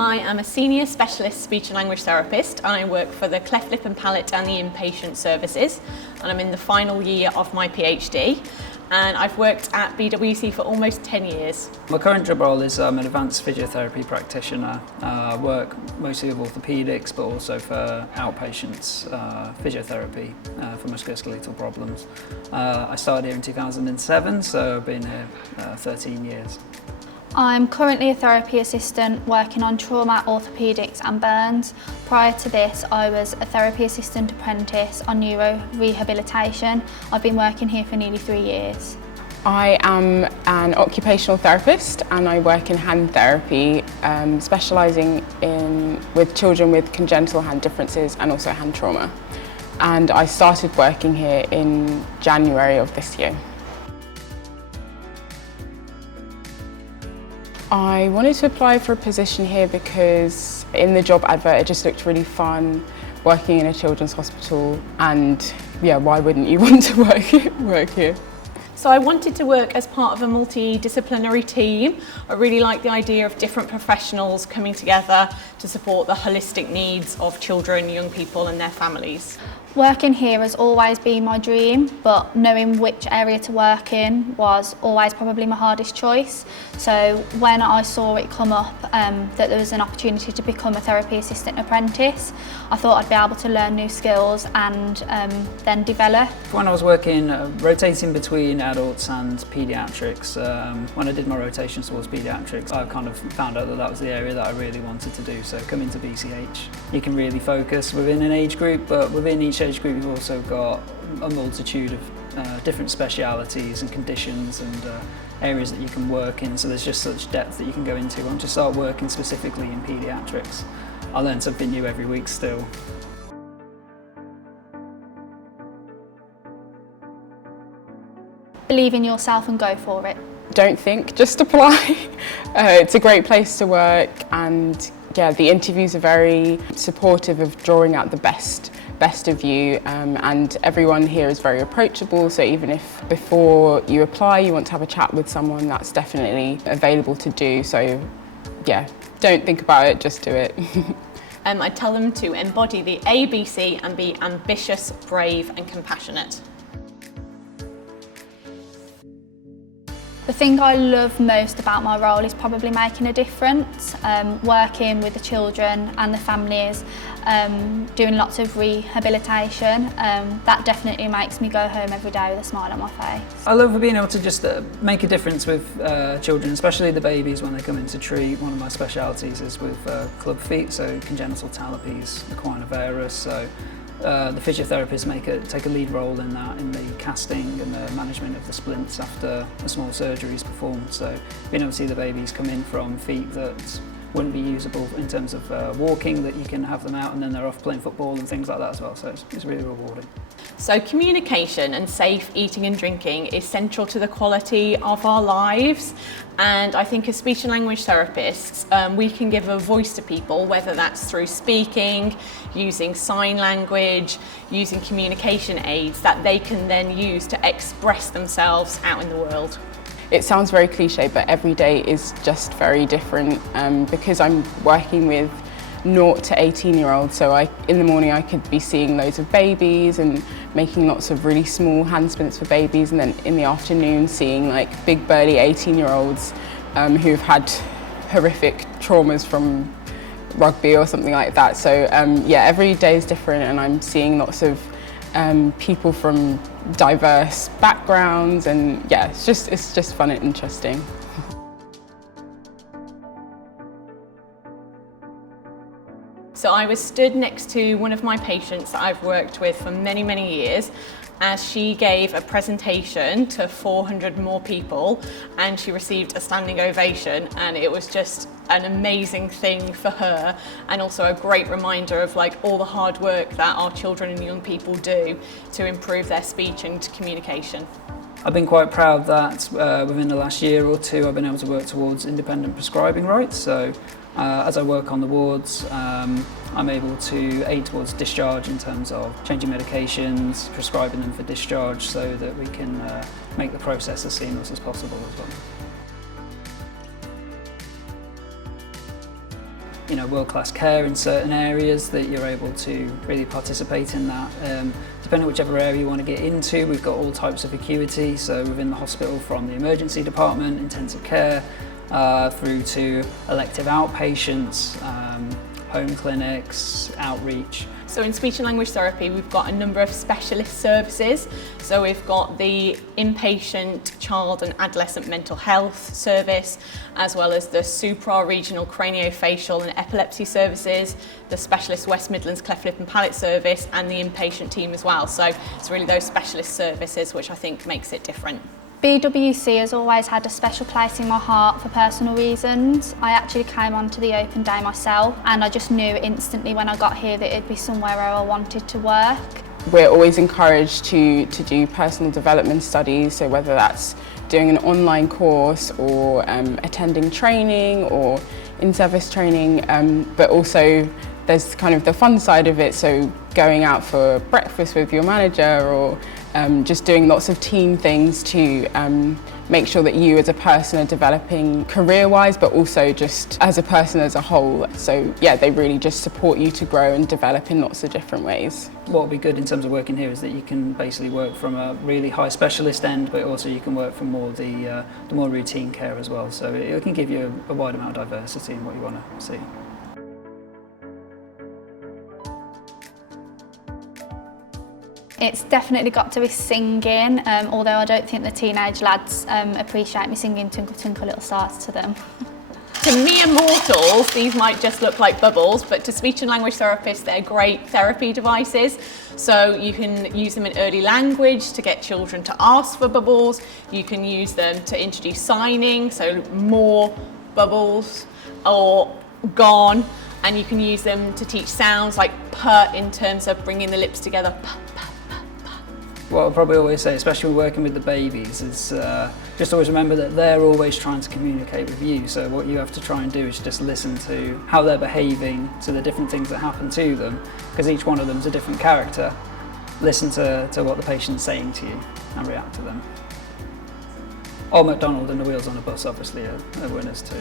I am a senior specialist speech and language therapist. I work for the cleft lip and palate and the inpatient services, and I'm in the final year of my PhD. And I've worked at BWC for almost 10 years. My current job role is I'm an advanced physiotherapy practitioner. I work mostly with orthopaedics, but also for outpatients physiotherapy for musculoskeletal problems. I started here in 2007, so I've been here 13 years. I'm currently a therapy assistant working on trauma, orthopaedics and burns. Prior to this, I was a therapy assistant apprentice on neuro rehabilitation. I've been working here for nearly 3 years. I am an occupational therapist and I work in hand therapy, specialising with children with congenital hand differences and also hand trauma. And I started working here in January of this year. I wanted to apply for a position here because in the job advert it just looked really fun working in a children's hospital, and yeah, why wouldn't you want to work here? So I wanted to work as part of a multidisciplinary team. I really like the idea of different professionals coming together to support the holistic needs of children, young people and their families. Working here has always been my dream, but knowing which area to work in was always probably my hardest choice. So when I saw it come up that there was an opportunity to become a therapy assistant apprentice, I thought I'd be able to learn new skills and then develop. When I was working, rotating between adults and paediatrics, when I did my rotations towards paediatrics, I kind of found out that that was the area that I really wanted to do. So coming to BCH, you can really focus within an age group, but within each age group you've also got a multitude of different specialities and conditions and areas that you can work in, so there's just such depth that you can go into. Once you start working specifically in paediatrics, I learn something new every week still. Believe in yourself and go for it. Don't think, just apply. It's a great place to work, and yeah, the interviews are very supportive of drawing out the best of you, and everyone here is very approachable, so even if before you apply you want to have a chat with someone, that's definitely available to do. So yeah, don't think about it, just do it. I tell them to embody the ABC and be ambitious, brave and compassionate. The thing I love most about my role is probably making a difference, working with the children and the families, doing lots of rehabilitation. That definitely makes me go home every day with a smile on my face. I love being able to just make a difference with children, especially the babies when they come in to treat. One of my specialities is with club feet, so congenital talipes, equina varus. So the physiotherapists take a lead role in that, in the casting and the management of the splints after a small surgery is performed. So being able to see the babies come in from feet that wouldn't be usable in terms of walking, that you can have them out and then they're off playing football and things like that as well, so it's really rewarding. So communication and safe eating and drinking is central to the quality of our lives, and I think as speech and language therapists we can give a voice to people, whether that's through speaking, using sign language, using communication aids that they can then use to express themselves out in the world. It sounds very cliche, but every day is just very different because I'm working with 0 to 18-year-olds, so in the morning I could be seeing loads of babies and making lots of really small hand splints for babies, and then in the afternoon seeing like big burly 18-year-olds who've had horrific traumas from rugby or something like that. So yeah, every day is different, and I'm seeing lots of people from diverse backgrounds, and yeah, it's just fun and interesting. So I was stood next to one of my patients that I've worked with for many, many years as she gave a presentation to 400 more people, and she received a standing ovation, and it was just an amazing thing for her, and also a great reminder of like all the hard work that our children and young people do to improve their speech and communication. I've been quite proud that within the last year or two I've been able to work towards independent prescribing rights. So as I work on the wards, I'm able to aid towards discharge in terms of changing medications, prescribing them for discharge, so that we can make the process as seamless as possible as well. world-class care in certain areas, that you're able to really participate in that. Depending on whichever area you want to get into, we've got all types of acuity, so within the hospital, from the emergency department, intensive care, through to elective outpatients, home clinics, outreach. So in speech and language therapy, we've got a number of specialist services. So we've got the inpatient child and adolescent mental health service, as well as the supra-regional craniofacial and epilepsy services, the specialist West Midlands cleft lip and palate service, and the inpatient team as well. So it's really those specialist services which I think makes it different. BWC has always had a special place in my heart for personal reasons. I actually came onto the open day myself, and I just knew instantly when I got here that it'd be somewhere where I wanted to work. We're always encouraged to do personal development studies, so whether that's doing an online course or attending training or in-service training, but also there's kind of the fun side of it, so going out for breakfast with your manager, or just doing lots of team things to make sure that you as a person are developing career-wise, but also just as a person as a whole. So yeah, they really just support you to grow and develop in lots of different ways. What would be good in terms of working here is that you can basically work from a really high specialist end, but also you can work from more the more routine care as well. So it can give you a wide amount of diversity in what you want to see. It's definitely got to be singing, although I don't think the teenage lads appreciate me singing Twinkle Twinkle Little Stars to them. To mere mortals, these might just look like bubbles, but to speech and language therapists, they're great therapy devices. So you can use them in early language to get children to ask for bubbles. You can use them to introduce signing, so more bubbles, or gone. And you can use them to teach sounds like p in terms of bringing the lips together. P. What I'll probably always say, especially when working with the babies, is just always remember that they're always trying to communicate with you. So what you have to try and do is just listen to how they're behaving, to the different things that happen to them, because each one of them is a different character. Listen to what the patient's saying to you and react to them. Old MacDonald and the wheels on a bus obviously are winners too.